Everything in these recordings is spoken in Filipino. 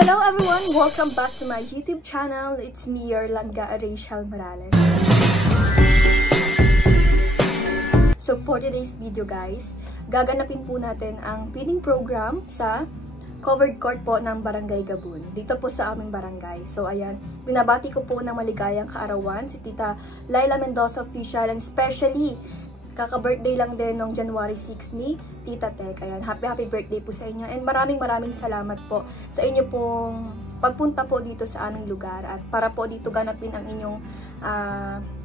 Hello everyone! Welcome back to my YouTube channel. It's me, your Langga, Rachel Morales. So for today's video guys, gaganapin po natin ang feeding program sa covered court po ng Barangay Gabun. Dito po sa aming barangay. So ayan, binabati ko po ng maligayang kaarawan si Tita Laila Mendoza Official, and especially kaka-birthday lang din nung January 6 ni Tita Tek. Ayan, happy birthday po sa inyo. And maraming salamat po sa inyo pong pagpunta po dito sa aming lugar at para po dito ganapin ang inyong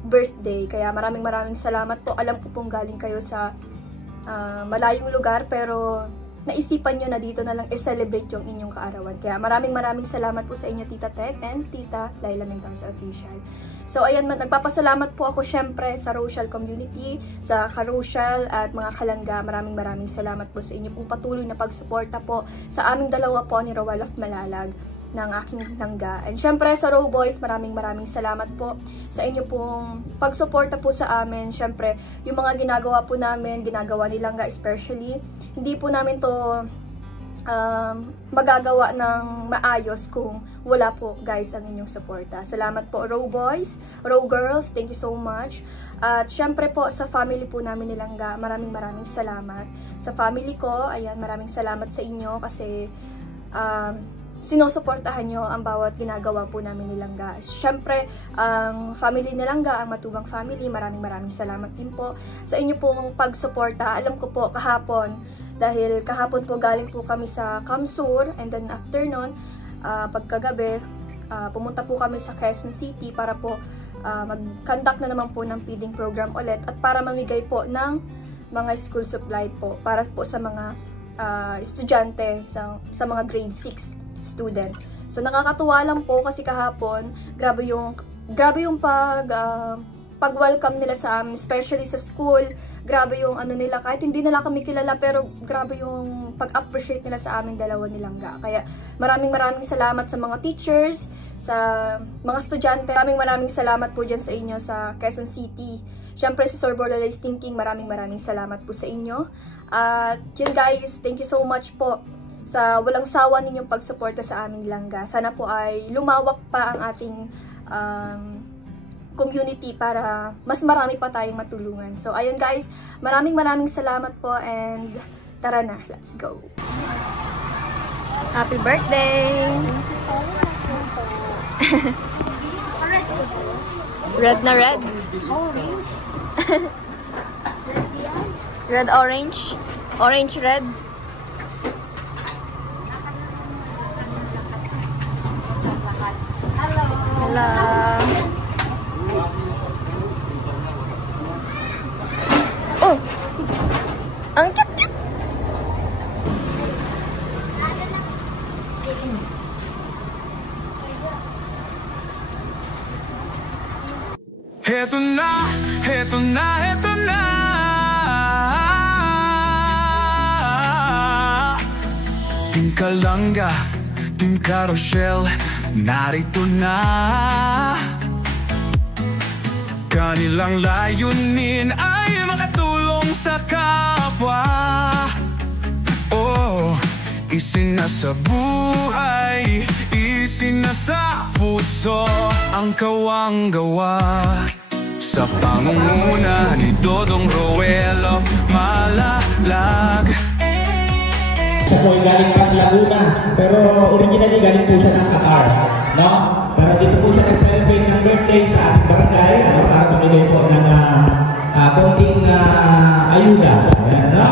birthday. Kaya maraming salamat po. Alam ko pong galing kayo sa malayong lugar pero naisipan nyo na dito na lang i-celebrate yung inyong kaarawan. Kaya maraming salamat po sa inyo Tita Tek and Tita Laila Mendoza Official. So ayan, nagpapasalamat po ako syempre sa Rochelle community, sa ka-Rochelle at mga kalangga. Maraming salamat po sa inyo pong patuloy na pagsuporta po sa aming dalawa po ni Roel of Malalag ng aking langga. And syempre sa Row Boys, maraming salamat po sa inyo pong pagsuporta po sa amin. Syempre, yung mga ginagawa po namin, ginagawa ni Langga especially, hindi po namin to magagawa ng maayos kung wala po guys ang inyong suporta. Salamat po Row Boys, Row Girls, thank you so much. At syempre po sa family po namin ni Langga, maraming salamat. Sa family ko, ayan, maraming salamat sa inyo kasi sinusuportahan nyo ang bawat ginagawa po namin ni Langga. Syempre, ang family ni Langga, ang Matubang family, maraming salamat din po sa inyo pong pagsuporta. Alam ko po kahapon, dahil kahapon po galing po kami sa Kamsur, and then after nun, pagkagabi, pumunta po kami sa Quezon City para po mag-conduct na naman po ng feeding program ulit at para mamigay po ng mga school supply po para po sa mga estudyante, sa mga grade 6 student. So nakakatuwa lang po kasi kahapon, grabe yung pag-welcome nila sa amin, especially sa school. Grabe yung ano nila, kahit hindi nila kami kilala, pero grabe yung pag-appreciate nila sa amin dalawa ni Langga. Kaya maraming salamat sa mga teachers, sa mga estudyante. Maraming salamat po dyan sa inyo sa Quezon City. Syempre si Sir Borlalais Thinking, maraming salamat po sa inyo. At yun guys, thank you so much po sa walang sawa ninyong pagsuporta sa aming Langga. Sana po ay lumawak pa ang ating community para mas marami pa tayong matulungan. So ayun guys, maraming salamat po and tara na, let's go. Happy birthday! Red na red. Red orange. Orange red. Hello. Oh! Ang cute! Heto na, heto na, heto na. Team Kalangga, Team Rochelle, narito na. Kanilang layunin ay makatulong sa kapwa. Oh, isinasa buhay, isinasa puso ang kawang-gawa. Sa pangunguna ni Dodong Roel of Malalag. Siya po ay galing pang Laguna, pero originally galing po siya ng Qatar, no? Pero dito po siya nag-celebrate ng birthday sa ating barangay, para pamigay po ng konting ayuda. Ayan, no?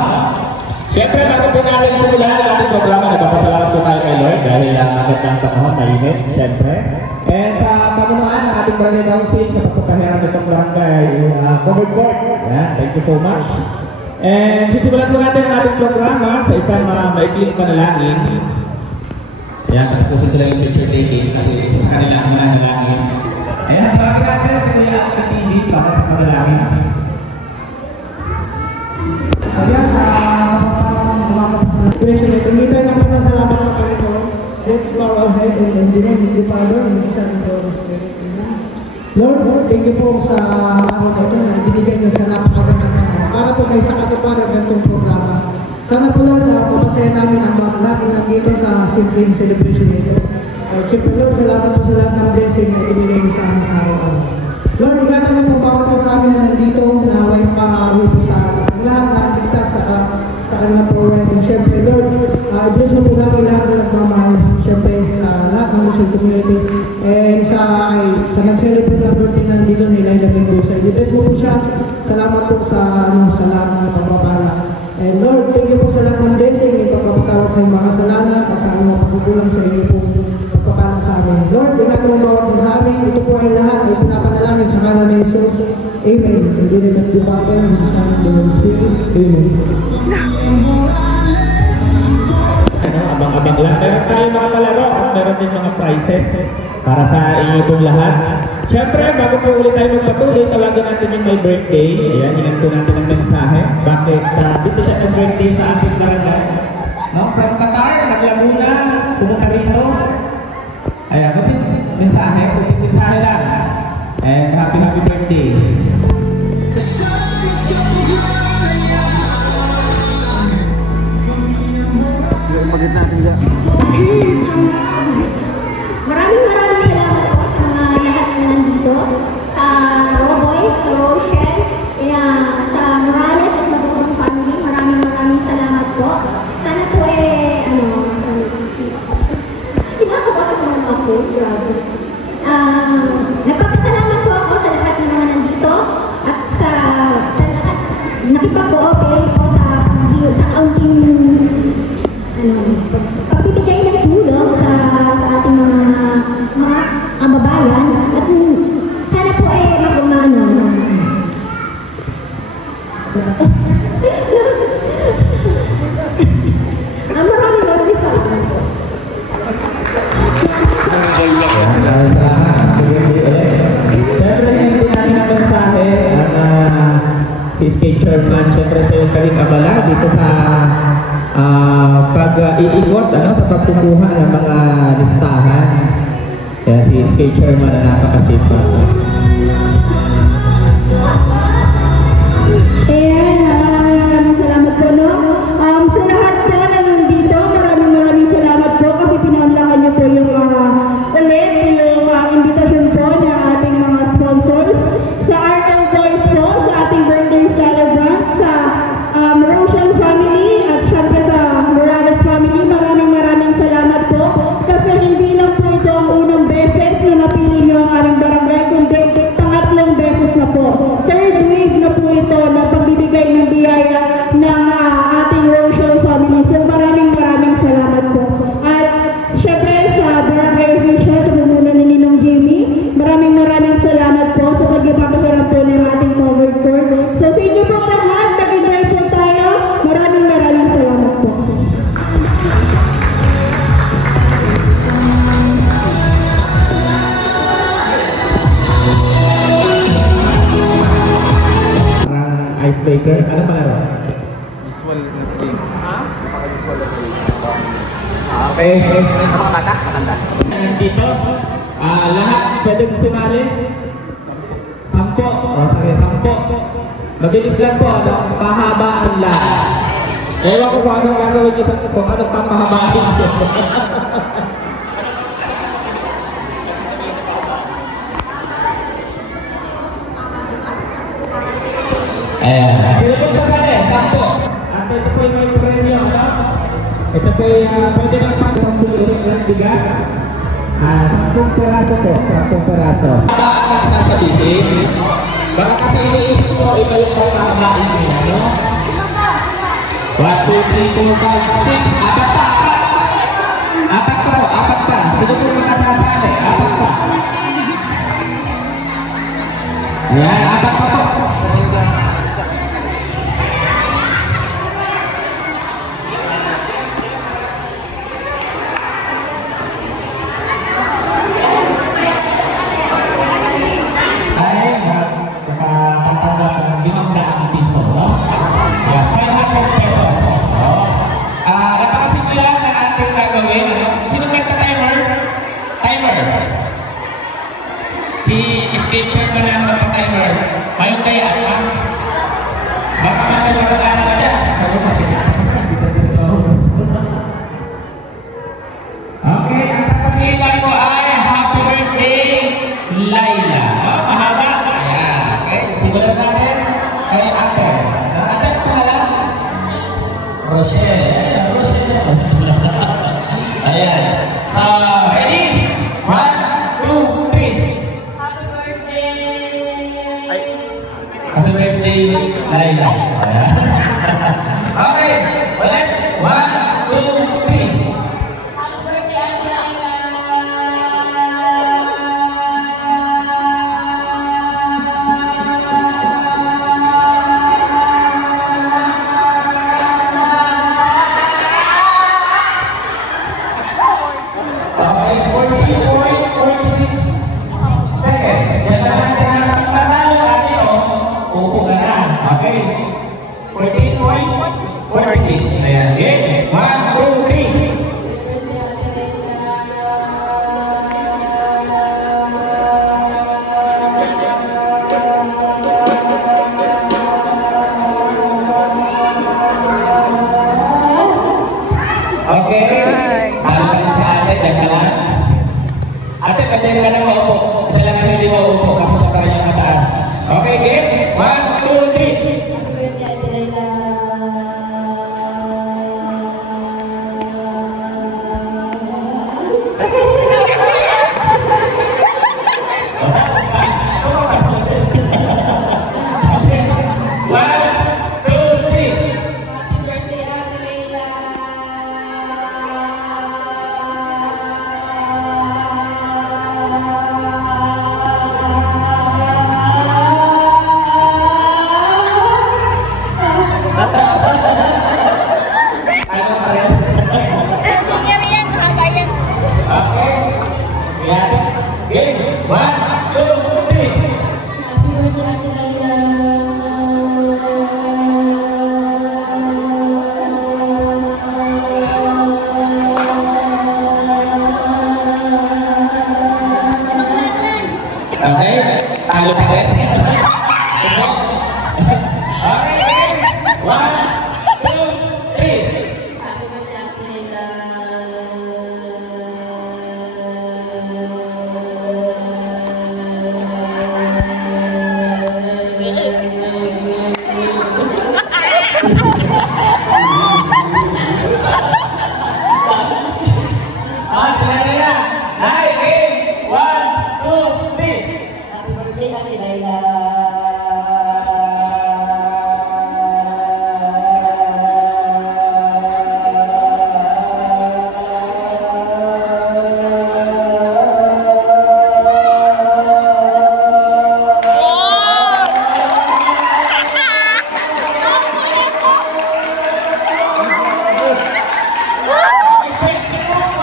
Siyempre, bago po natin simulan ang ating programa, nagpapasalamat po tayo kay Lord dahil ang magandang panahon, mainit, siyempre. And sa pamunuan ng ating barangay council sa pagpapahiram nitong barangay covered court. Ayan, thank you so much. And sisimulan po natin ang ating programa sa isang maikling panalangin. Ayan, kasi po sila yung picture taking kasi isa sa kanila ang manalangin. Ayan, parang natin sa kuya ang katindi para sa panalangin. Ayan, tuloy tayo ng pasasalamat sa Panginoon. Let's bow our head and the name of the Father and the Son and the Holy Spirit. Lord, thank you po sa araw na ito na binigay niyo sa napakagandang para po kayo sa katuparan ng itong programa. Sana sana po Lord, mapasaya namin ang mga lahat na nandito sa simpleng celebration nito. Siyempre Lord, salamat po sa lahat ng blessing na ibinigay mo sa amin sa araw-araw. Lord, ingatan mo po bawat sa amin na nandito na may pang-aaway po sa lahat na ligtas sa kanilang program. And siyempre Lord, i-bless mo po natin lahat na nagmamahal. Siyempre sa lahat ng Muslim community. And sa nag-celebrate ng birthday na nandito nila ilagay po sa i-bless mo po siya. Salamat po sa lahat ng pagpapala. And Lord, thank you po sa lahat ng blessing. Ipagpapatawad sa iyong mga kasalanan at sa aming pagkukulang sa iyo po pagpapala sa amin. Lord, ingatan mo bawat sa amin. Ito po ay lahat ay pinapanalangin sa ngalan ni Jesus. Amen. And in the name of the Father, and the Son, and the Holy Spirit. Amen. Abang-abang lang. Meron tayong mga palaro at meron din mga prizes para sa inyo pong lahat. Siyempre, bago po ulit tayo magpatuloy, tawagan natin yung my birthday. Ayan, ilan po natin ang mensahe. Bakit dito siya nag-birthday sa ating barangay? No? From Qatar, Laguna, pumunta rito. Ayan, kasi mensahe lang. And happy birthday. Maraming salamat po sa mga lahat na nandito. Sa Roboy, sa Rochelle, sa Morales at Magulong Family. Maraming salamat po. Sana po kinakabahan mo ako. Grabe. Nagpapasalamat po ako sa lahat ng mga nandito at sa lahat nakipag-cooperate po sa kaunting pagbibigay ng tulong sa ating mga kababayan at sana po ay mag-umano. Maraming salamat po. Siyempre, hindi natin ang mensahe si Skate Chairman. Siyempre, sa yung kaling abala dito sa pag-iikot, sa pagkukuha ng mga listahan. Kaya si Skate Chairman na napakasipag. Maraming salamat po, no? Sa lahat po na nandito, maraming salamat po kasi pinaunlakan niyo po yung invitation po ng ating mga sponsors. Sa RM Boys po, sa ating birthday celebrant, sa Rochelle family at syempre sa Morales family, maraming salamat po kasi hindi lang po ito ang unang beses na napili niyo ang aming barangay, kundi pangatlong beses na po. Third wave na po ito na pagbibigay ng biyaya ng ating Rochelle family. So maraming salamat po. At syempre sa barangay official, sa pamumuno ni Ninong Jimmy, maraming salamat po sa pagpapakaroon po ng ating covered court. So sa inyo pong lahat, nag-enjoy po tayo. Maraming salamat po. Icebreaker, ano palaro? Visual na game. Okay. Dito, lahat pwede sumali? 10. Sige, 10. Mabilis lang po, pahabaan lang. Ewan ko kung anong gagawin nyo sa kung anong papahabaan nyo. Ayan. Sino po sasali? 10. At ito po yung may premyo, Ito po yung pwede lang pang 10 ng bigas. 10 peraso po, 10 peraso. Baka ang sasabihin, baka kasi iniisip mo, iba yung pagkakabain nyo, 1, 2, 3, 4, 5, 6, apat pa. Sino po makasasali? Apat pa. Ayan, apat pa po. Skate pa na magpa-timer. Mayroon kaya, ha? Baka may pagkakalaman ka dyan. Ayan. Ready? 1, 2, 3. Happy birthday! Happy birthday, Laila. Ayan. Okay, ulit. 1, 2, 3. Happy birthday, Ate Laila! Okay, 40.46 seconds. Yan na natin ang pasalo natin, upo ka na. Okay. 14.46. Ayan. Okay. 1, 2, 3. Okay. Halakan sa ate, dyan ka lang. Ate, pwede ka lang maupo. Siya lang ang hindi maupo kasi siya pa rin yung mataas. Okay, game? 1, 2, 3. Happy birthday, Ate Laila! Happy birthday, Ate Laila! Ano pa rin? Okay. Yan. Game. 1, 2, 3. Happy birthday, Ate Laila! Okay. Talo ka rin. Okay, game. 1, 2, 3. Happy birthday, Ate Laila! Sila na. Hi, game. 1, 2, 3. Happy birthday, Ate Laila!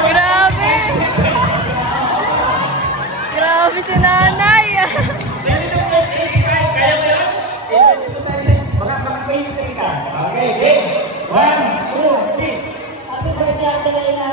Grabe! Grabe si nanay! Okay, game. 1, 2, 3. Happy birthday, Ate Laila!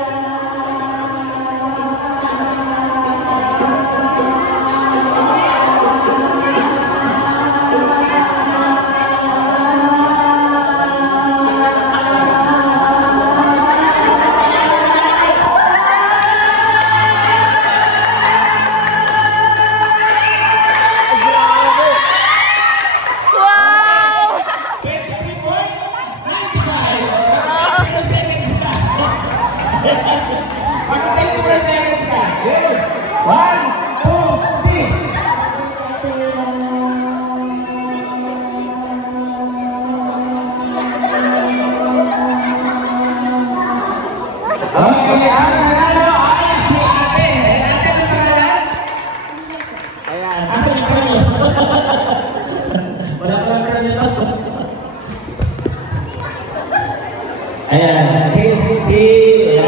Wow!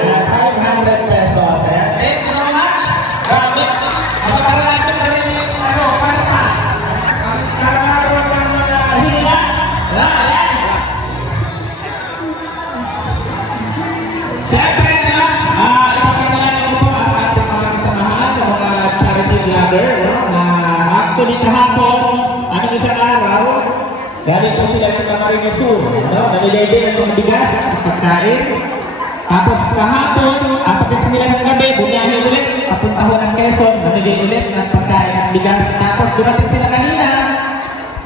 500 pesos. Ayan. Thank you so much. Grabe. Para natin na rin yung kanta. Nararoon ng mga hila. Ayan. Siyempre, ipakita natin po ang ating mga kasamahan sa mga charity vlogger na actually kahapon, anong isang araw, galing po sila ng Camarines Sur. Namigay din ng bigas at pagkain. Tapos kahapon, pagkatapos nila ng gabi, bumiyahe ulit, papunta ho ng Quezon, namigay ulit ng pagkain at bigas. Tapos dumating sila kanina,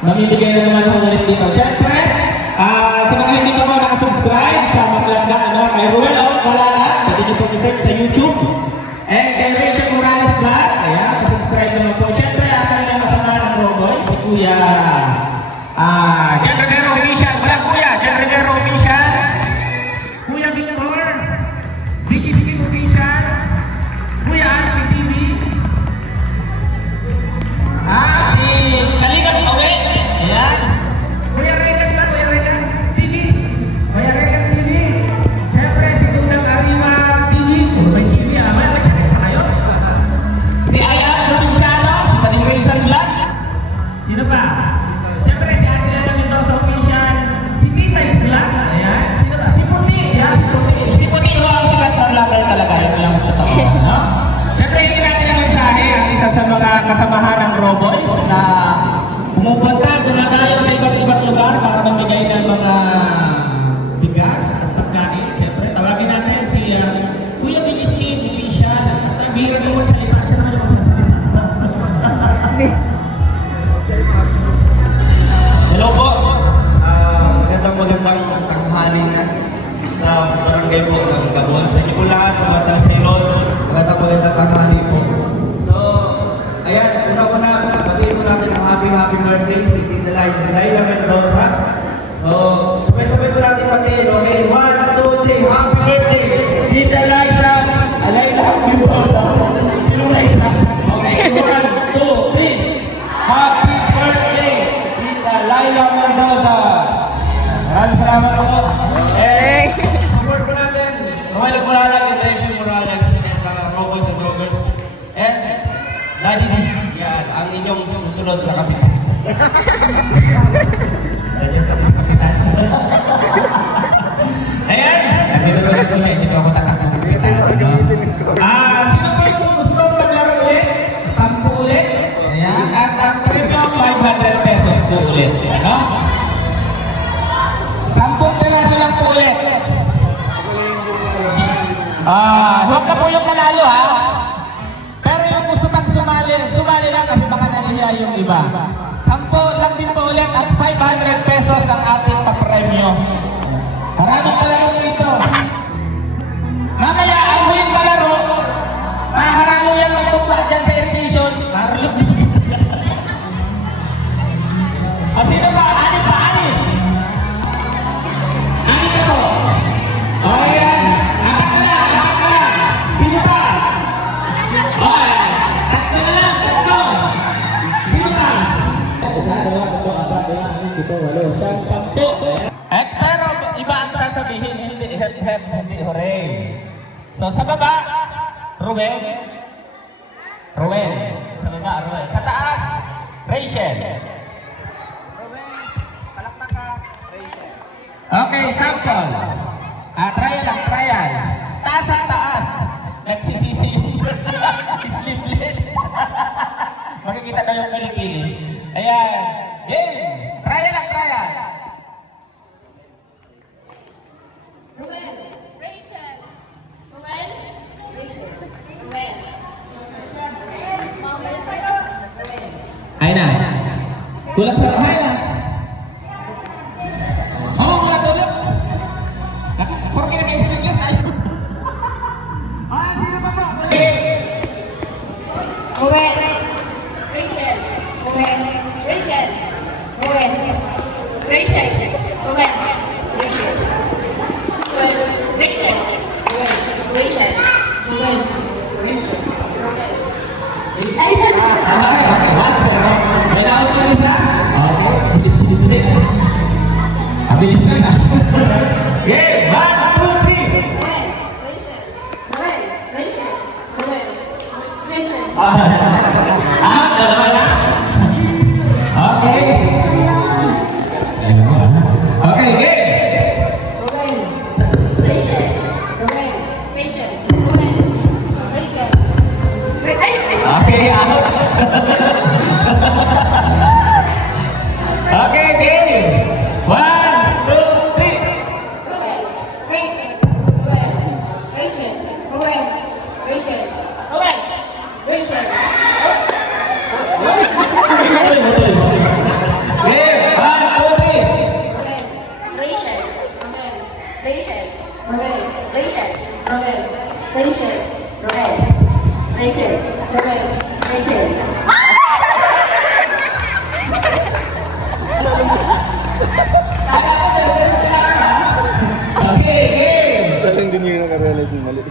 mamimigay na naman ho ulit dito. Siyempre, sa mga hindi pa po nakasubscribe sa Maglangga, kay Ruel, wala na, pwede niyo po i-search sa YouTube. And kay Rachel Morales Vlog, ayan, subscribe naman po. Siyempre, ang kanilang kasama ng Roboy, si Kuya John Rivero Official. Wala Kuya, John Rivero Official. Kuya Victor, Vicky Skin Official. Kuya Archie TV. Si Kaligat Awe. Ayan. Kuya Regan ba? Kuya Regan TV. Kuya Regan TV. Siyempre, si Tundang Arima TV. May TV ah. May check sa kayo. Si Ayan Provinciano. Si Patingkarisan Vlog. Sino pa? Siyempre, si Ate Lena Mendoza Official. Si Titay Vlog. Ayan. Sino pa? Si Puti. Ayan, si Puti. Si Puti ho ang sikat na vlogger talaga. Yan lang ito. No? Siyempre, hindi natin ang mensahe ang isa sa mga kasamahan ng Roboys na pumupunta, dumadayo sa iba't ibang lugar para mamigay ng mga bigas at pagkain. Siyempre, tawagin natin si Kuya Biniskin, Official. Bihira naman sa isa. Siya naman yung Hello po. Magandang tanghali sa barangay po ng Gabon. Sa inyo po lahat, sa mga taga-Sailor, magandang tanghali po. So, ayan, una-una, patuloy po natin ang happy birthday sa Tita Laila Mendoza. So, sabay-sabay po natin patuloy. Okay, 1, 2, 3, happy birthday! Tita Laila Mendoza. Sino Laila? Okay, 1, 2, 3, happy birthday! Tita Laila Mendoza. Maraming salamat po. And support po natin. Mahal po natin Rachel Morales and Roboys and Rovers. And Daddy D, yan, ang inyong susunod na kapitan. Ayan! Nagdidulungan ko siya, hindi ko ako tatakot ng kapitan. Sino pa yung gusto maglaro ulit? 10 ulit? Ayan. At ang premium 500 pesos po ulit. Ano? 10 peraso lang po ulit. Huwag na po yung nanalo ha. Pero yung gusto pang sumali lang kasi baka naliya yung iba. 10 lang din po ulit at 500 pesos ang ating papremyo. Maraming kalaro dito. Mamaya ang huling palaro, maharalo yan magtugma dyan sa irrigation. Marulog din. O sino ba? Ani pa? Ani? Ani ka po? O yan. Apat na lang. Sino pa? O yan. Tatlo na lang. Tatlo. Sino pa? 1, 2, 3, 4, 5, 6, 7, 8, 9, 10. Pero iba ang sasabihin, hindi hooray. So sa baba, Ruel. Sa baba, Ruel. Sa taas, Rachel. Palakpak ka, Rachel. Okay, sample. Trial. Taas ang taas. Nagsisisi. Sleeveless. Makikita na yung kilikili. Ayan. Game. Trial. Ay na. Kulang sa bahay na. Wala tulog. Porque nag-isip ng Diyos tayo. Sino pa po? Habilis na. Okay, 1, 2, 3. Dalawa na? Okay. Okay, game. Okay, out. Okay, game. 1, 2, 3. Ruel. Rachel. Ruel. Rachel. Saling din yung nakarealize yung mali.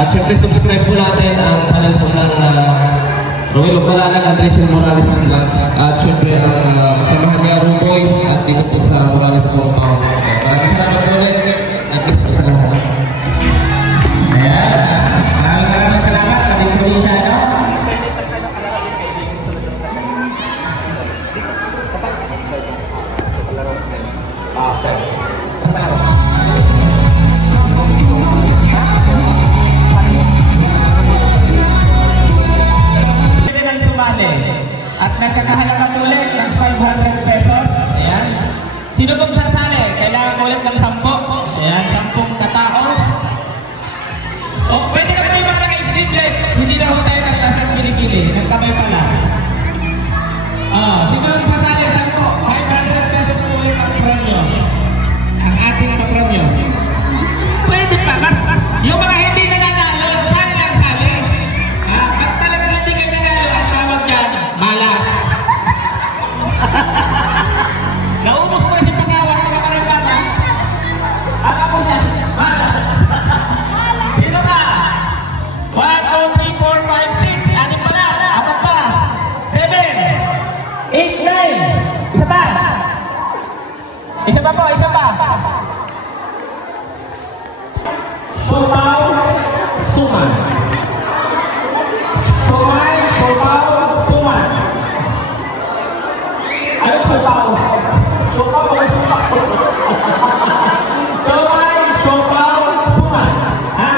At syempre subscribe po natin ang channel po ng Roel Opalanan at Rachel Morales Vlogs. At syempre ang kasamahan niya Ruboys at dito po sa Morales Compound. Maraming salamat po ulit. At peace po sa lahat. Ayan. Maraming salamat. Kating Provinciano. At nagkakahalaga ulit ng 500 pesos. Ayan. Sino pong sasali? Kailangan ulit ng 10. Ayan, 10 katao. O, pwede na po yung mga naka-sleeveless. Hindi na ho tayo nagtasang piligili. Nagtabay pala. Sino pong sasali? 10. 500 pesos ulit ang premyo. Ang ating premyo. Pwede pa. Yung mga hindi na nanalo, sali lang sali. At talagang hindi kayo nanalo, ang tawag dyan, malas. Naubos mo na si Pagawa sa kakarambang, ha? Ako po dyan, malas. Sino ka? 1, 2, 3, 4, 5, 6. Anin pa na? 4 pa. 7, 8, 9. Isa pa. Isa pa po, isa pa. Siopaw, suman. Siomay, siopaw, suman. Ano siopaw? Siopaw o suman? Siomay, siopaw, suman. Ha?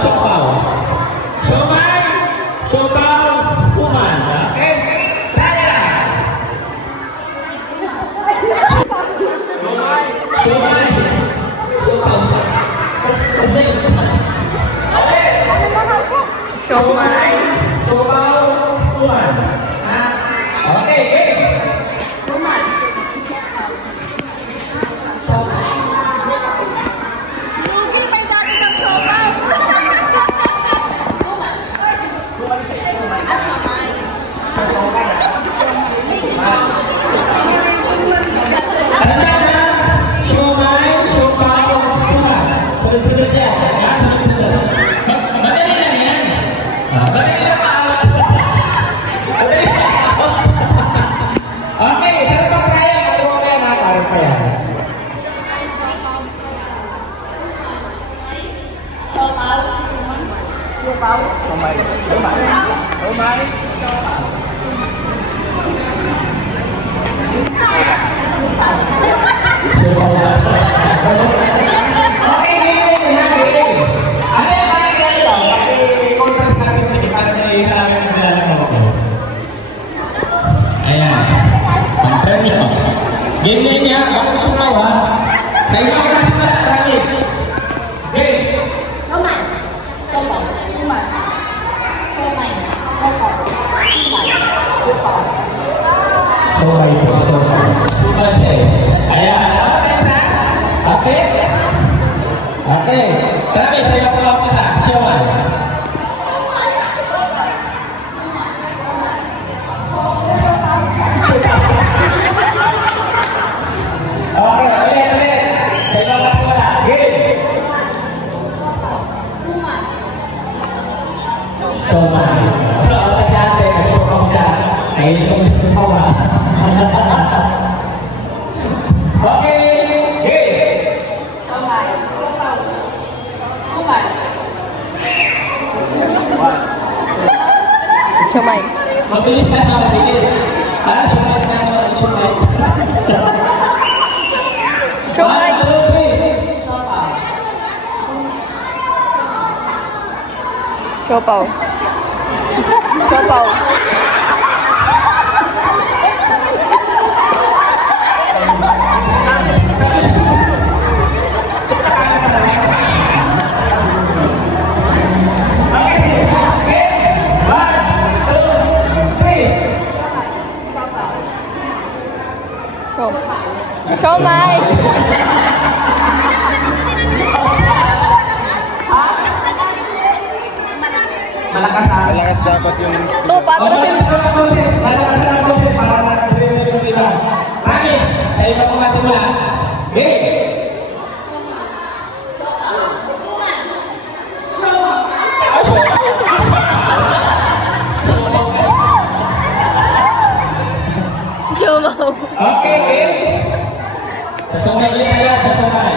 Siopaw. Siomay, siopaw, suman. Okay? Try lang. Siomay, siopaw. Siomay, siopaw, suman. Okay, game. Suman. Lugi, may dati ng siopaw. Tanda na, siomay, siopaw, suman. Sunod-sunod yan. Sunod-sunod. Madali lang yan. Madali lang ako. Madali lang ako. Okay, saan pa kaya? Kung kaya na, parang kaya. Okay, game. Ano yung parang kaya lang? Paki-contrast natin ito para na yung alam yung nilalakaw ko. Ayan. Ang premyo. Game na yun niya. Bakit sumaw ha? Kayo na ako natin wala. Rangit. Game. Roman. Roman. Roman. Roman. Sobay po, sobay. Sobay siya eh. Ayan. Okay? Okay. Travis, sa'yo ako lang po sa Siomay. Okay, ulit. Sa'yo lang po na. Game. Siomay. Ano, sa dati, nagsukaw siya. Ay, ito yung sukaw ha. Okay, game. Siomay. Mabilis ka na, mabilis. Parang siomay na naman, siomay. Siomay. 1, 2, 3. Siopaw. Siopaw. Siomay. Malakas ha? Malakas dapat yung... To, patrosin. Malakas na ang boses para nakadriver yung iba. Ramis, sa iba ko masimula. Game! Siopaw. Okay, game. Sasumay ulit tayo, sasumay.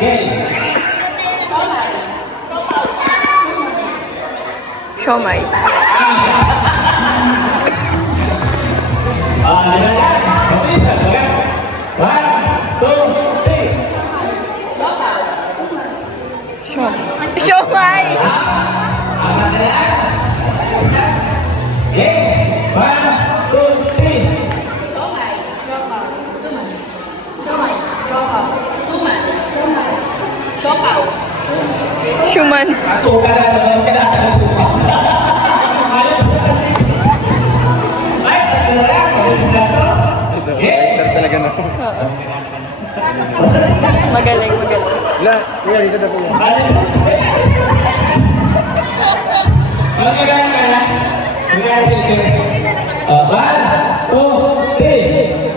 Game. Siomay. Ayan yan. Mabilis na. 1, 2, 3. Siomay. Apat na yan. Game. 1, 2, 3. Siuman. Suka na naman ka na sa suka. Ay, ano lang? Talaga na. Magaling, magaling. La, kuya, dito na po yan. Magkagano ka na? Magkagano silke? 1, 2, 3.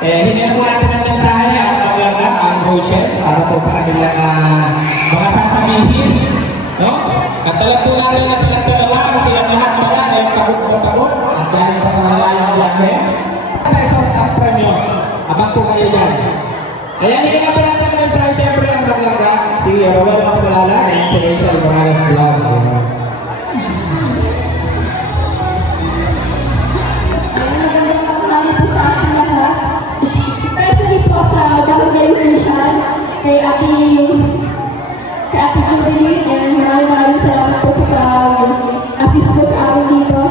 Hingin po natin ang mensahe at maglaga ang Rochelle para po sa kanilang mga sasabihin. No? At talag po natin na silang dalawa, silang lahat pala ay pagod at dahil sa pangalayang lahat. Pesos ang premyo. Abang po kayo dyan. Kaya hingin na po natin ang mensahe, siyempre ang maglaga, si Rowell Mapalala and si Rachel Morales Vlog. Kay Ate Julie, maraming salamat po sa pag-assist po sa amin dito.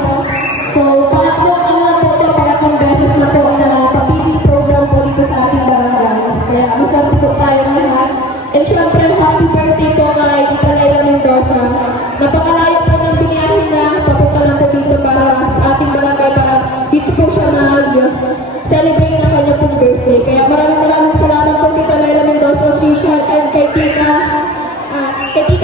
So, pangatlong pangatlong beses na po na pag-feeding program po dito sa ating barangay. Kaya masarap po tayo lahat. And syempre, happy birthday po kay Tita Leila Mendoza. Napakalayo po ng biniyahin na papunta lang po dito para sa ating barangay para dito po siya mag-celebrate ng kanyang pong birthday. Kaya maraming salamat po Tita Leila Mendoza official and kay Tita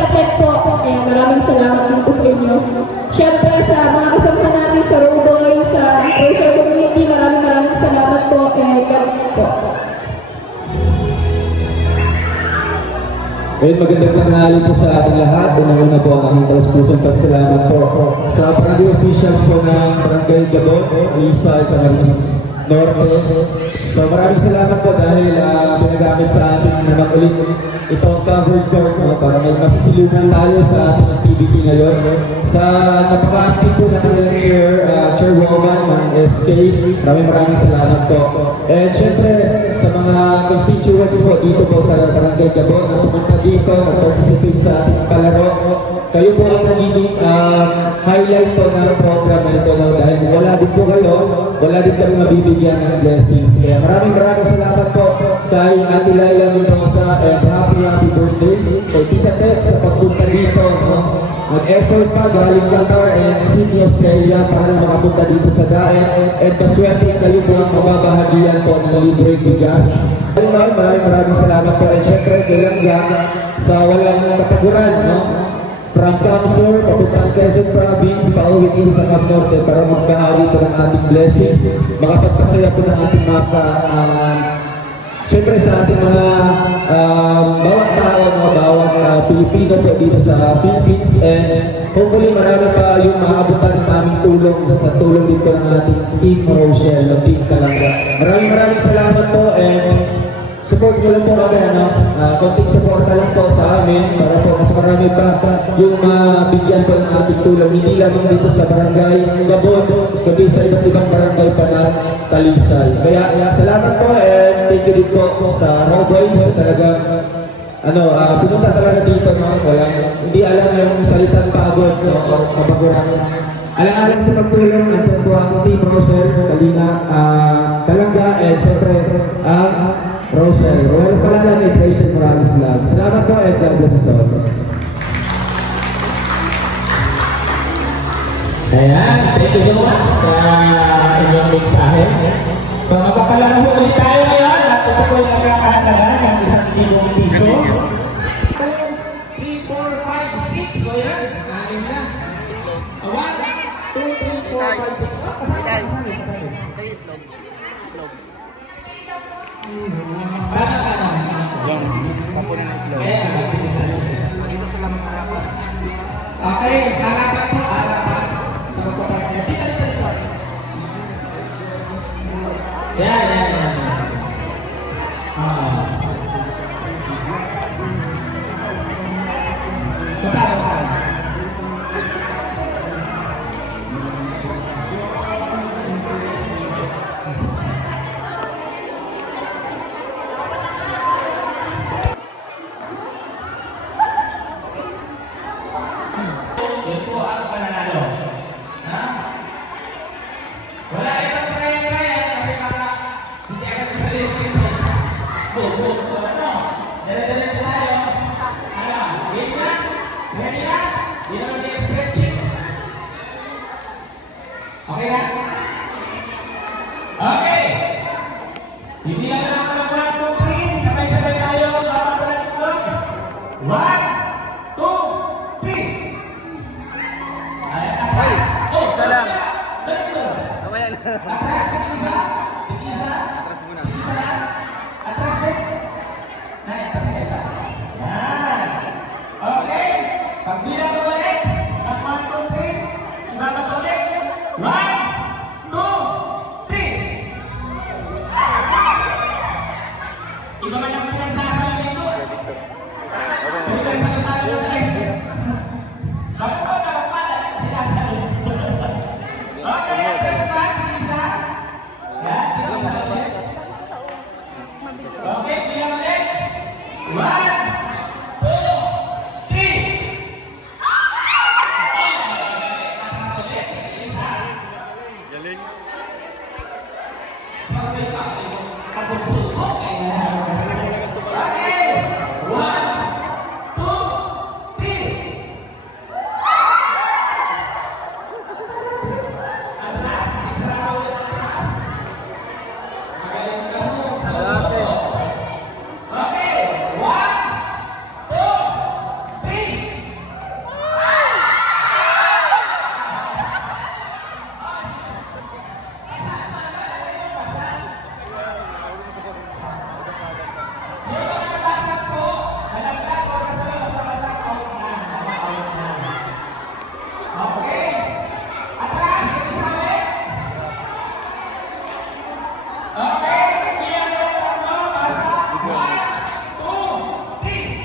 Ted po. Kaya maraming salamat din po sa inyo. Siyempre sa mga kasama natin sa Roboy, sa Rochelle Community, maraming salamat po and God po. Ngayon magandang tanghali po sa ating lahat. Una-una po ang aking taus-pusong pasalamat po sa barangay officials po ng Barangay Gabon, Alisa, Camarines Norte. So maraming salamat po dahil pinagamit sa ating naman ulit itong covered court para may masisilungan tayo sa ating activity ngayon. Sa napaka-active po natin ng chairwoman ng SK, maraming salamat po. And syempre sa mga constituents po dito po sa Barangay Gabon na pumunta dito, na-participate sa ating palaro. Kayo po ang nagiging highlight po ng program na ito dahil wala din po kayo, wala din kami mabibigyan ng blessings. Kaya maraming salamat po kay Ate Leila Mendoza and happy birthday kay Tita Ted sa pagpunta dito. Nag-effort pa galing Qatar and Sydney, Australia para makapunta dito sa Daet and paswerte kayo po ang mababahagian po ng libreng bigas. Maraming salamat po and syempre kailangan sa walang kataguran, no? From Kamsur, papuntang Quezon Province, pauwi dito sa Cap Norte para magbahagi po ng ating blessings, makapagpasaya po ng ating mga siyempre sa ating mga bawat tao, bawat Pilipino po dito sa Philippines and hopefully marami pa yung maabutan ng aming tulong sa tulong din po ng ating Team Rochelle, ng Team Kalanga. Maraming salamat po and support nyo lang po kami, konting support lang po sa amin para po mas marami pa yung mabigyan po ng ating tulong. Hindi lamang dito sa Barangay Gabon, kundi sa iba't ibang barangay pa na Talisay. Kaya salamat po and thank you din po sa Roboys na talaga pumunta talaga dito, hindi alam yung salitang pagod o kabaguran. Alang-alang sa pagtulong, andyan po ang Team Rochelle, Kalanga, and syempre ang Rochelle. Rochelle pala lang and Rachel Morales Vlog. Salamat po and God bless us all. Ayan, thank you so much sa inyong mensahe. So magpapalaro ulit tayo ngayon at ito po yung nagkakahalaga ng 1,000 piso. 3, 4, 5, 6. So yan, namin na. 1, 2, 3, 4, 5, 6. Okay, harapan po, harapan. Yan. Okay. Hindi lang ako ng 1, 2, 3. Sabay-sabay tayo. Bawat na itlog. 1, 2, 3. Ayan, atras. Oh, isa lang. Balik-itlog. Mamaya na. Atras, isa. Isa. Atras muna. Isa lang. Atras din. Atras ka isa. Yan. Okay. Pagbilang ko ulit. 1, 2, 3. Ibabat ulit. 1, 2, 3. Iba man yung pinagsasal dito. Pinagsasal dito sa iyo. Bakit pa? Sinasal. Okay, atras. Isa. Yan. Isa ulit. Okay, bilang ulit. 1, 2, 3. Galing. Okay. 1, 2, 3. Atras, isara ulit atras. Magaling ka mo. Dati. Okay. 1, 2, 3.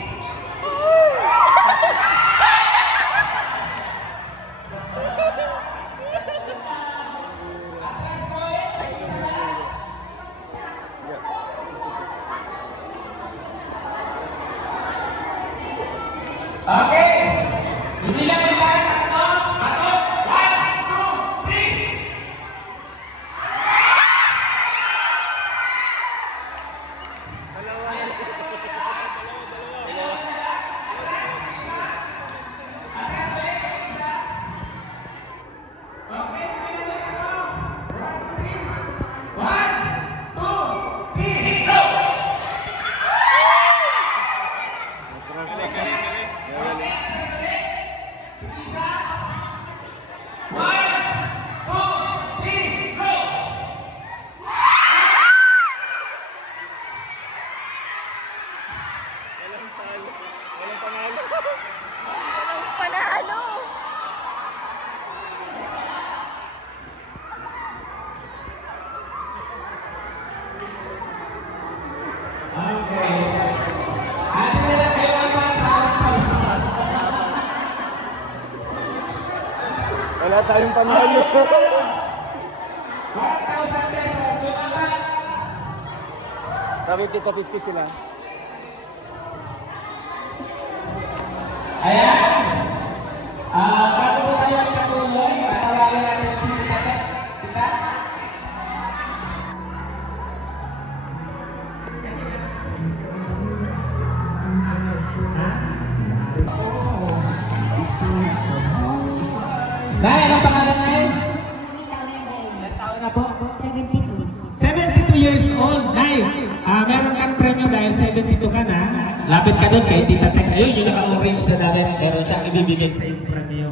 Okay. Hindi lang yung kahit tatlo. Tapos, 1, 2, 3. Okay, hindi lang yung tatlo. 1, 2, 3, go! Wala tayong panalo. 1,000 pesos. Sumapat. Bakit kita 50 sila? Ayan. Bago po tayo magpatuloy, patawagan natin si Tita. Tita? Nay, anong pangalan ngayon? Ilang taon na po? 72 years old. Nay, meron kang premyo dahil 72 ka na. Lapit ka doon kay Tita Tek. Ayun, yung naka-orange na dati. Meron siyang ibibigay sa iyong premyo.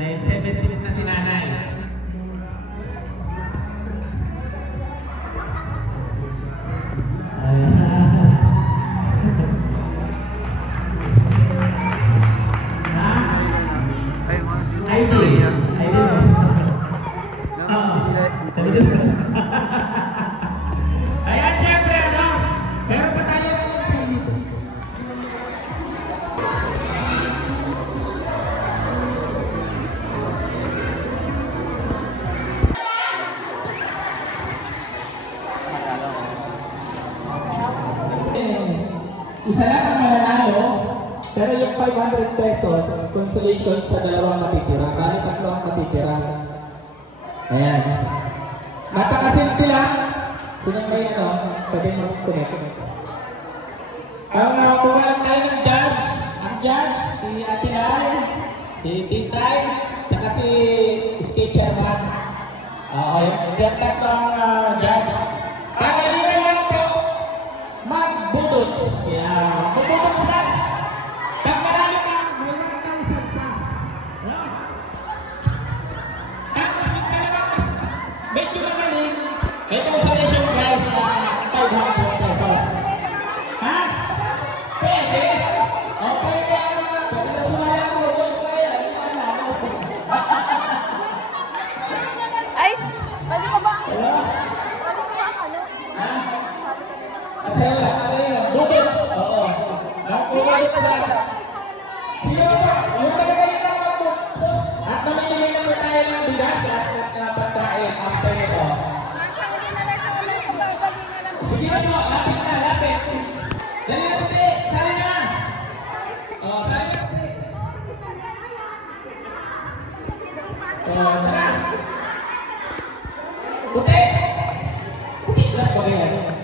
Dahil 72 na si nanay. Ayan, syempre, ano? Meron pa tayo dito. Isa lang ang mananalo, pero yung 500 pesos, consolation sa dalawang matitira. Bali, tatlo ang matitira. Ayan. Napakasimple lang. Sino may pwede mag-connect. Ang kumalang tayo ng judge. Ang judge, si Ate Lai, si Tintay, tsaka si Skate Chairman. Yung tatlo ang judge. medyo magaling, may consolation prize na 500 pesos. Ha? Pwede? O pwede ako nga. Pwede na sumali ako. Ay, pwede ko ba? Pwede ko ba ano? Kasi bukit. Oo. Pwede ko ba? Sige ito, yung magagaling ang mag-post at mamimili naman tayo ng bigas at pagkain after nito. Sige na mo, lapit na, lapit. Dali na puti, sali na. O, sali na puti. O, tara. Puti. Puti lang po rin.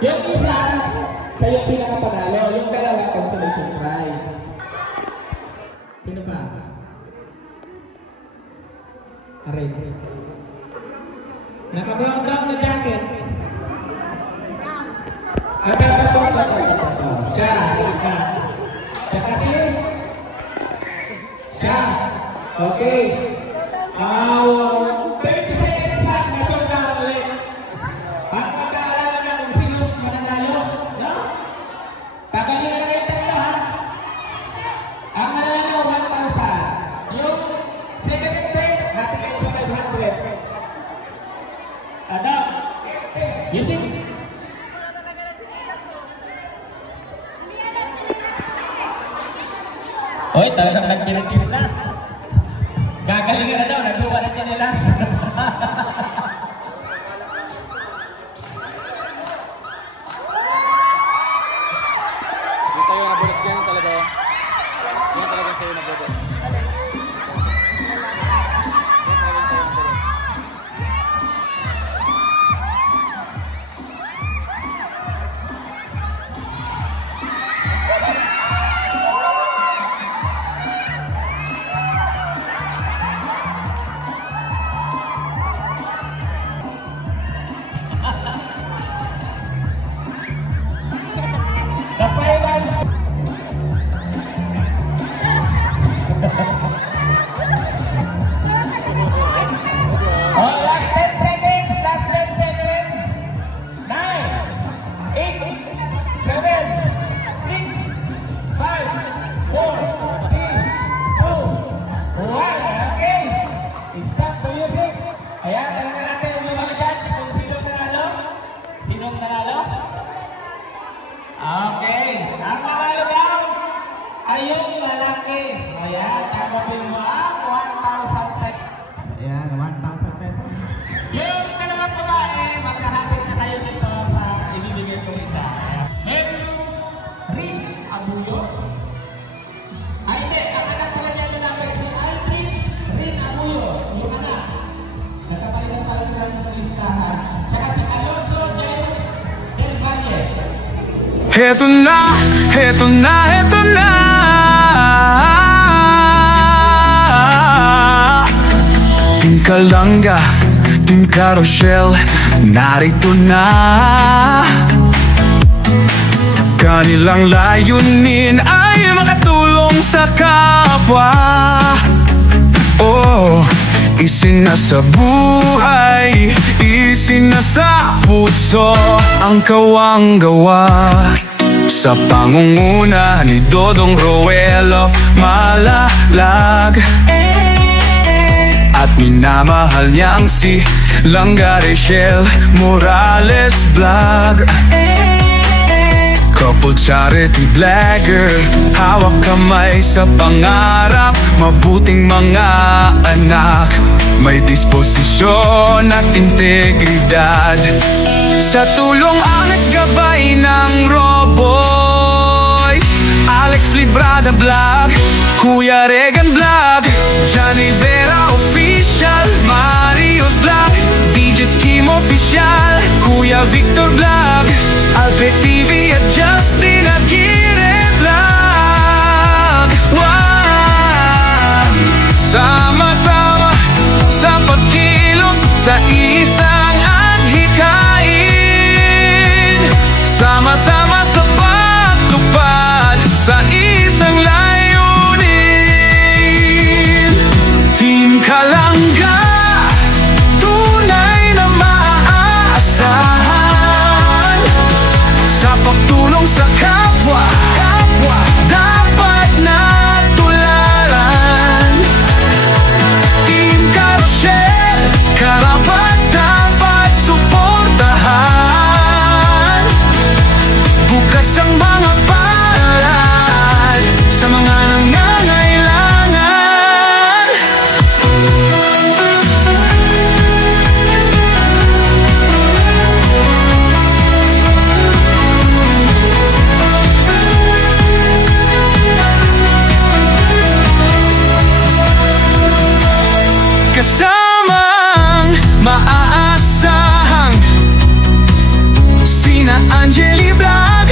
Yung isa, kayo pinakapanalo. Yung dalawa, consolation prize. Sino pa? Aray. Naka-brown down na jacket. Siya. Siya kasi. Siya. Okay. 30 seconds lang na showdown ulit. At magkaalaman na kung sino mananalo. No? Pagalingan na kayo tatlo, ha? Ang mananalo, 1,000. Yung second and third, natin kayo sa 500. Ano? Yusik? Oy, talagang nagpinagtis na. Gagalingan na daw, nagluwa na siya nila. Yung sa'yo nabulat, ganyan talaga. Yan talagang sa'yo nabulat. Yan talagang sa'yo nabulat. The final. Oh, last 10 seconds. Last 10 seconds. 9, 8, 7, 6, 5, 4, 3, 2, 1. Okay. Stop the music. Ayan, talaga natin yung mga judge kung sinong nanalo. Sinong nanalo? Okay. Ang nanalo daw ay yung lalaki. Ayan, tanggapin mo ang 1,000 pesos. Ayan, 1,000 pesos. Yung dalawang babae, magkahatid na kayo dito sa ibibigay ko isa. Meron yung Rin Abuyo. Ay, hindi. Ang anak pala niya natin si Aldrin Rin Abuyo. Yung anak. Nagkapalitan pala sila sa listahan. Tsaka si Alonso James Del Valle. Heto na, heto na, heto na. Team Kalanga, Team Carousel, narito na. Kanilang layunin ay makatulong sa kapwa. Oh, Isinasa buhay, isinasa puso ang kawang gawa sa pangunguna ni Dodong Roel of Malalag. At minamahal niyang si Langga Rachel Morales Vlog. Couple charity vlogger, hawak kamay sa pangarap, mabuting mga anak, may disposisyon at integridad. Sa tulong at gabay ng Roboys, Alex Librada Vlog, Kuya Regan Vlog, Johnny Vera Official, Marius Vlog, VJ's Kim Official, Kuya Victor Vlog, Alfred TV at Justin Aguirre Vlog. Wow! Sama-sama sa pagkilos sa isang adhikain, sama-sama sa pagtupad sa isang layunin. Team Kalangga, tunay na maaasahan sa pagtulong sa kapwa, dapat na tularan. Team Carousel, karapat dapat suportahan. Bukas ang mga palad sa mga nangangailangan. Kasamang maaasahang sina Angeli Vlog,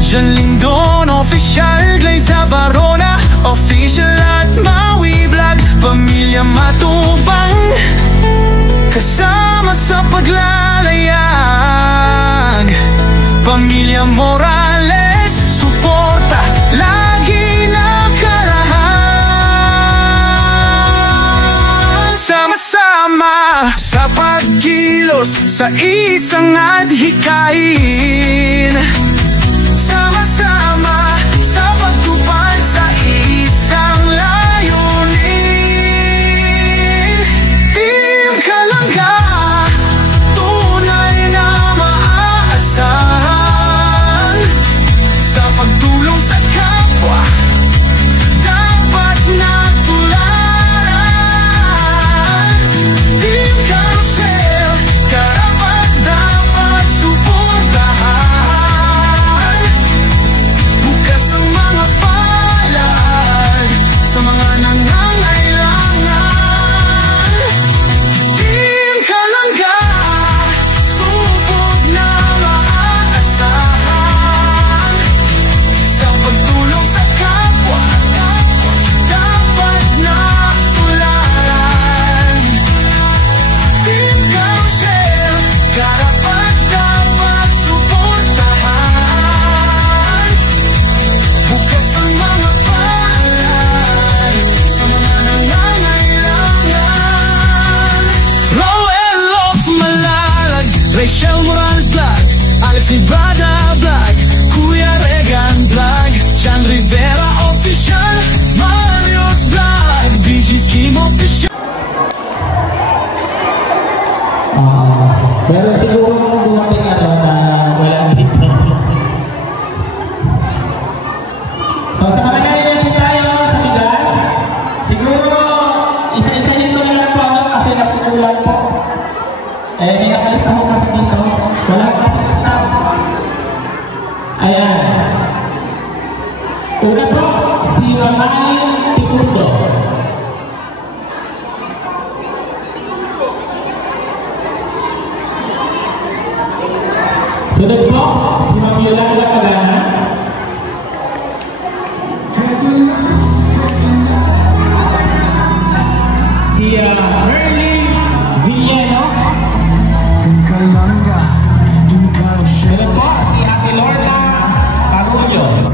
Jan Lindon Official, Glaza Varona Official at Maui Vlog, Pamilya Matubang, kasama sa paglalayag, Pamilya Morales, suporta lagi nakarahan. Sama-sama sa pagkilos sa isang adhikain, sama-sama sa pagtupad sa isang layunin. Team Kalangga, tunay na maaasahan sa pagtulong sa kapwa, dapat na tularan. Team Carousel, karapat dapat suportahan. Bukas ang mga palad sa mga nangangailangan. Team Kalangga, subok na maaasahan sa pagtulong sa kapwa, dapat na tularan. Team Carousel, karapat dapat suportahan. Bukas ang mga palad sa mga nangangailangan. Roel of Malalag, Rachel Morales Vlog, Alex Librada Vlog, Kuya Regan Vlog, Jan Rivera Official, Marius Vlog, VJ's Kim Official. Pero siguro kung dumating na walang dito. So sa mga nalilito tayo sa bigas, siguro isa-isahin ko na lang po kasi napukulan po. May nakalista ko kasi dito. Walang kasi staff. Ayan. Una po, si Mamaling Tipundo. Sunod po, si Ma'am Yolanda Pagana. Si Merlin Villeno. Sunod po, si Ate Lorna Carullo.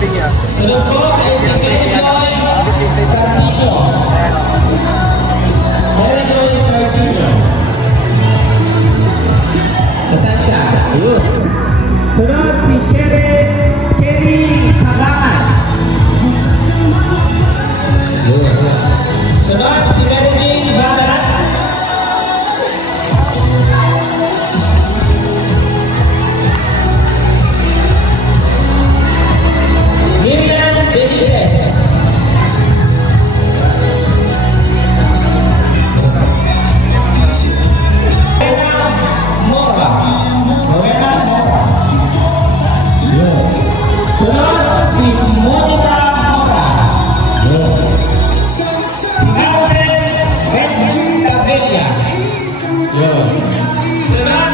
Sunod po ay si Mary Joy Sartino. Mary Joy Sartino. Saan siya? Ayun. Sunod si Cherry Sabangan. Sunod si Mary Jane Badat. Miriam Benitez. Rowena Mora. Rowena Mora. Sunod si Monica Mora. Si Marcel Redmond Tabella. Sunod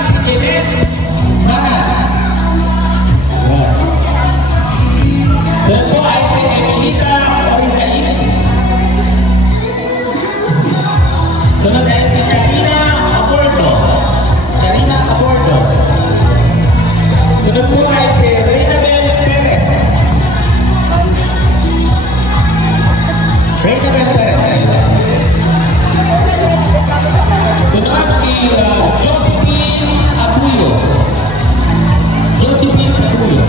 si Jeanette Manas. Sunod po ay si Emilita Orizain. Sunod ay si Karina Abordo. Karina Abordo. Sunod po ay si Reynabel Perez. Reynabel Perez. Sunod si Josephine Abuyo. Josephine Abuyo.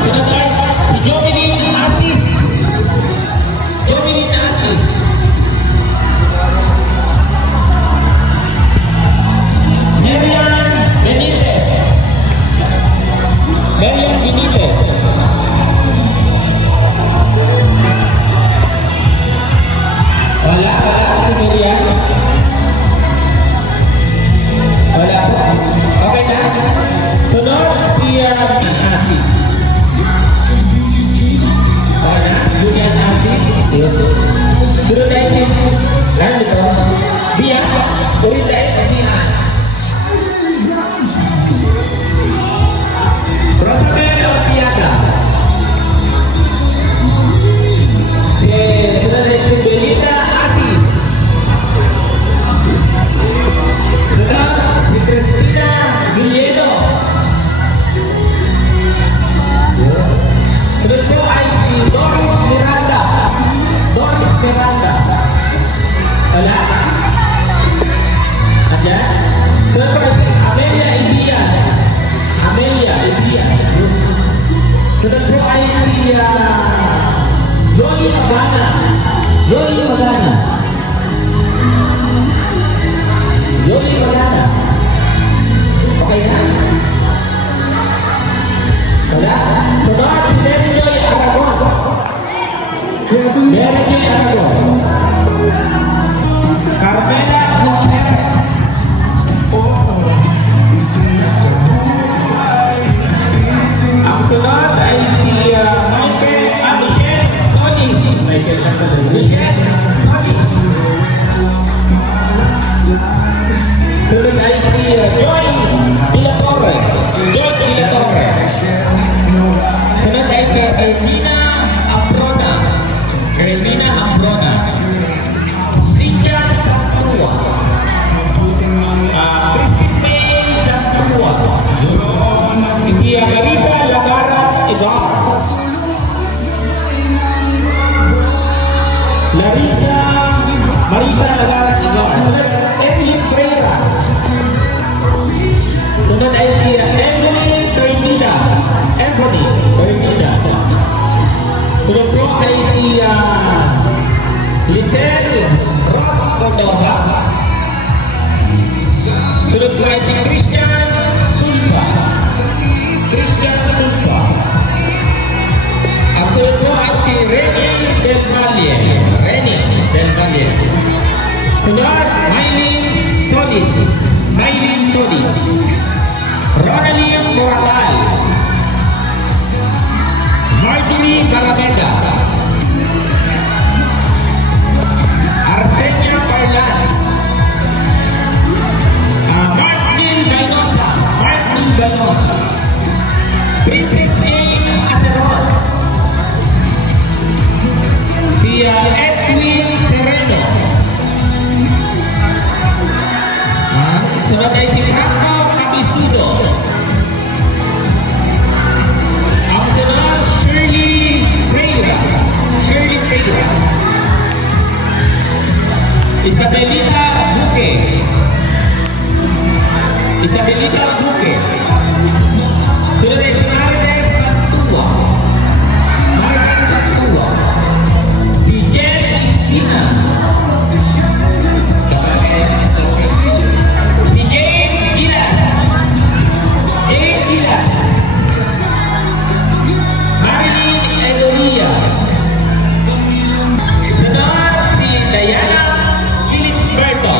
Sunod ay si Jovelyn Asis. Jovelyn Asis. Marian Benitez. Marian Benitez. Wala si Marian. Wala po. Okay na. Sunod si Asis. Wala. Julian Asis. Sunod ay si Bia. Ulit ay Bia. Rosabel Ortiaga. Sunod ay si Belita Asis. Sunod si Cristina Villeno. Sunod po ay si Doris Miranda. Doris Miranda. Wala? Ayan? Sunod po ay si Amelia Ibias. Amelia Ibias. Sunod po ay si Yoli Magana. Yoli Magana. Yoli Magana. Okay na? Wala? Sunod si Mary Joy Aragon. Mary Joy Aragon. Carmela Gutierrez. Ang sunod ay si Michelle Solis. Michelle Solis. Sunod ay si Joy Villatorre. Joy Villatorre. Sunod ay si Ermina Ambrona. Ermina Ambrona. Cynthia Santrua. Christine May Santrua. Si Marisa Lagara Ibar. Marisa Lagara Ibar. Edwin Pereira. Sunod ay si Emily Trinida. Emily Trinida. Sunod po ay si Little Ross Cordova. Sunod po ay si Christian Sulfa. Christian Sulfa. Ang sunod po ay si Reni Del Valle. Reni Del Valle. Sunod, Maylin Solis. Maylin Solis. Ronaline Moratal. Marjorie Barabeda. Arsenia Parlan. Martin Gaynosa. Martin Gaynosa. Princess Jane Acerol. Si Edwin Sereno. Sunod ay si Franco Cabisudo. Isabelita Buque. Isabelita Buque. Sunod ay si Marites Santua. Marites Santua. Si Jen Cristina. Si Jane Gilas. Jane Gilas. Marilyn Eloria. Sunod si Diana Kilixberto.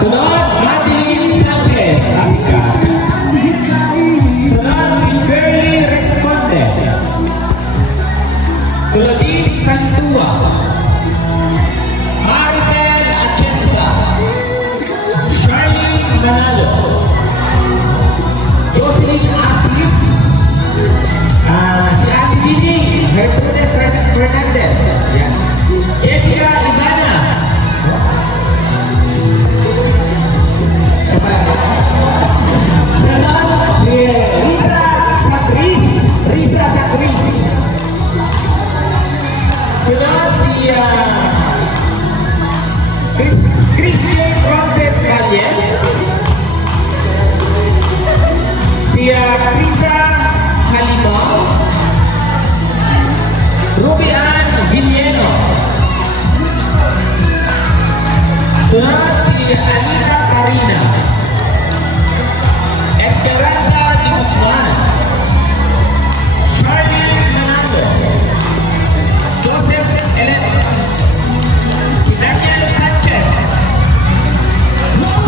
Sunod Madeline Sanchez. Sunod si Curly Responde. Claudine Santua. Maricel Atienza. Charlie Manalo. Jocelyn Asis. Si Ate Dini Gertrudes Fernandez. Yan. Jessica Ivana. Sunod si Risa Sakri. Risa Sakri. Sunod si Christian Frances Valles. Si Krisa Halimao. Ruby Ann Villeno. Sunod si Anita Karina. Esperanza Di Guzman. Charlie Manalo. Joseph Elena. Si Daniel Sanchez.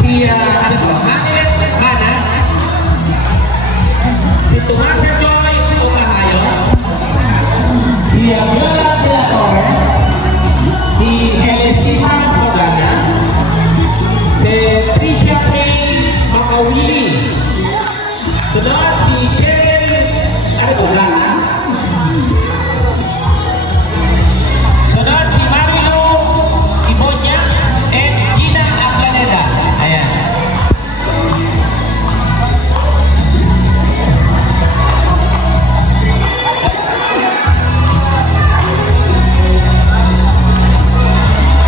Si Hanilet Mana. Si Tomasa Joy Ocahayo. Si Viola de la Torre. Si Elisita Mogana. Si Tricia Payne Makawili. Sunod si Cheryl Arbolana. Sunod si Marilo Ibonya and Gina Aplaneda. Ayan.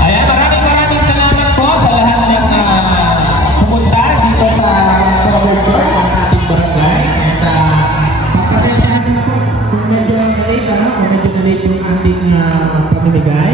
Ayan, maraming salamat po sa lahat ng pumunta dito sa covered court ng ating barangay. At pasensyahan din po kung medyo late, kung medyo late yung ating pamimigay.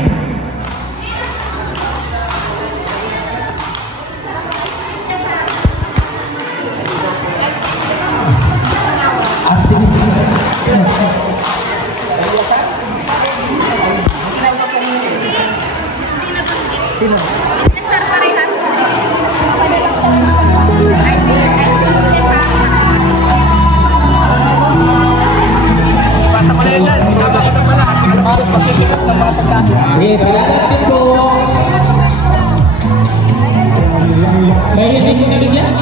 Okay, salamat din po. May hindi mo nabigyan?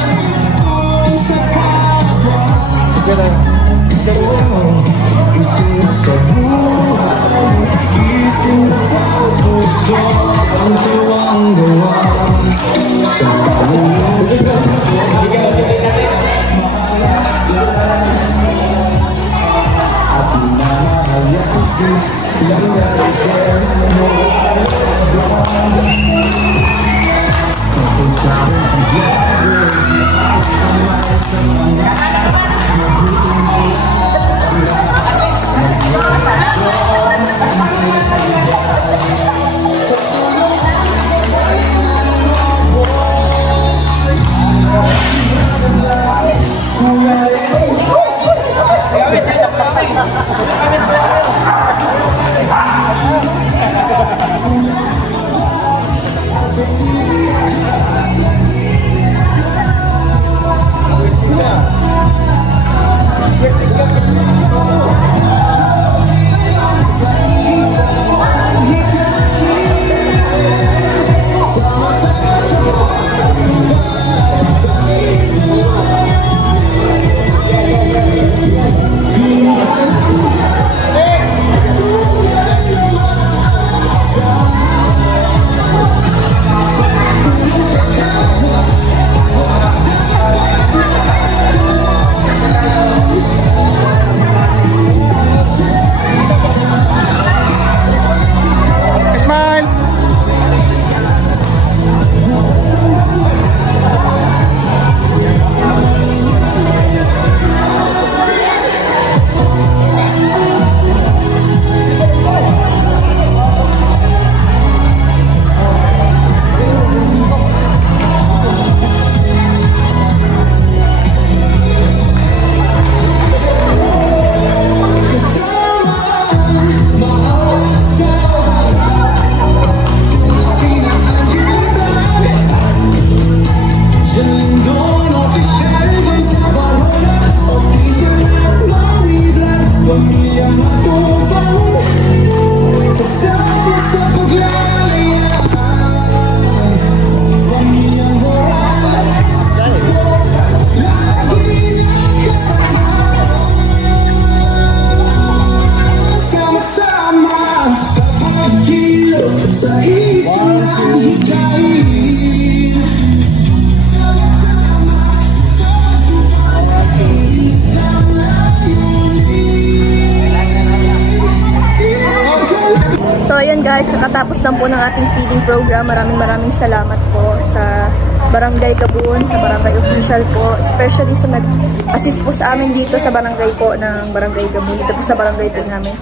So ayan guys, kakatapos lang po ng ating feeding program. Maraming salamat po sa Barangay Gabon, sa barangay official po, especially sa nag-assist po sa amin dito sa barangay po ng Barangay Gabon, dito po sa barangay po namin.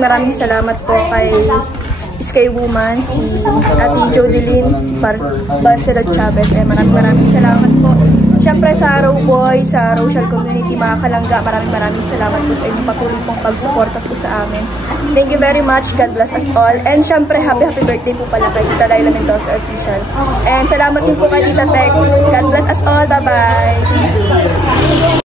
Maraming salamat po kay Sky Woman, si ating Jodeline Barcelot Chavez. Maraming salamat po. Siyempre sa Rowboy, sa Rochelle Community, mga kalangga, maraming salamat po sa inyong patuloy pong pagsuporta po sa amin. Thank you very much. God bless us all. And siyempre, happy birthday po pala kay Tita Laila Mendoza Official. And salamat din po kay Tita Tech. God bless us all. Bye-bye.